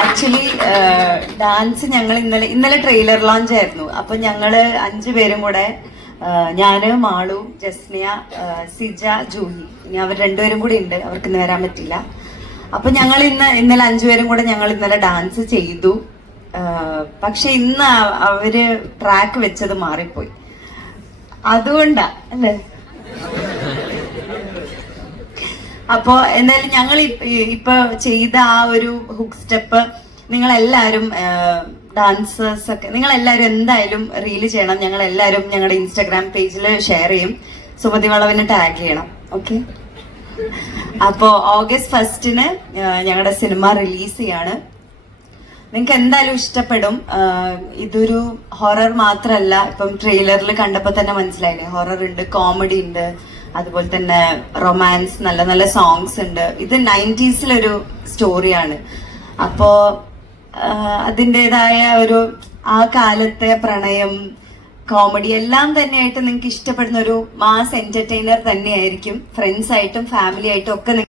Actually dance ഞങ്ങൾ ഇന്നലെ trailer launch ആയിരുന്നു. അപ്പൊ ഞങ്ങള് 5 പേരും കൂടെ, ഞാന്, മാളു, ജസ്നിയ, സിജ, ജൂഹി, ഇനി അവർ 2 പേരും കൂടി ഉണ്ട്, അവർക്ക് ഇന്ന് വരാൻ പറ്റില്ല. അപ്പൊ ഞങ്ങൾ ഇന്നലെ 5 പേരും കൂടെ ഞങ്ങൾ ഇന്നലെ ഡാൻസ് ചെയ്തു. പക്ഷെ ഇന്ന് അവര് ട്രാക്ക് വെച്ചത് മാറിപ്പോയി. അതുകൊണ്ടാ അല്ലേ? അപ്പോ എന്തായാലും ഞങ്ങൾ ഇപ്പൊ ചെയ്ത ആ ഒരു ഹുക്ക് സ്റ്റെപ്പ് നിങ്ങളെല്ലാരും, ഡാൻസേഴ്സ് ഒക്കെ നിങ്ങളെല്ലാരും എന്തായാലും റീല് ചെയ്യണം. ഞങ്ങൾ എല്ലാരും ഞങ്ങളുടെ ഇൻസ്റ്റാഗ്രാം പേജിൽ ഷെയർ ചെയ്യും. സുമതി വളവിനെ ടാഗ് ചെയ്യണം. ഓക്കെ. അപ്പോ ഓഗസ്റ്റ് 1 ഞങ്ങളുടെ സിനിമ റിലീസ് ചെയ്യാണ്. നിങ്ങൾക്ക് എന്തായാലും ഇഷ്ടപ്പെടും. ഇതൊരു ഹൊറർ മാത്രല്ല, ഇപ്പം ട്രെയിലറിൽ കണ്ടപ്പോ തന്നെ മനസ്സിലായില്ലേ, ഹൊറർ ഉണ്ട്, കോമഡി ഉണ്ട്, അതുപോലെ തന്നെ റൊമാൻസ്, നല്ല നല്ല സോങ്സ് ഉണ്ട്. ഇത് 90s സ്റ്റോറിയാണ്. അപ്പോ അതിൻ്റെതായ ഒരു ആ കാലത്തെ പ്രണയം, കോമഡി എല്ലാം തന്നെയായിട്ട് നിങ്ങൾക്ക് ഇഷ്ടപ്പെടുന്ന ഒരു മാസ് എന്റർടൈനർ തന്നെയായിരിക്കും. ഫ്രണ്ട്സ് ആയിട്ടും ഫാമിലി ആയിട്ടും ഒക്കെ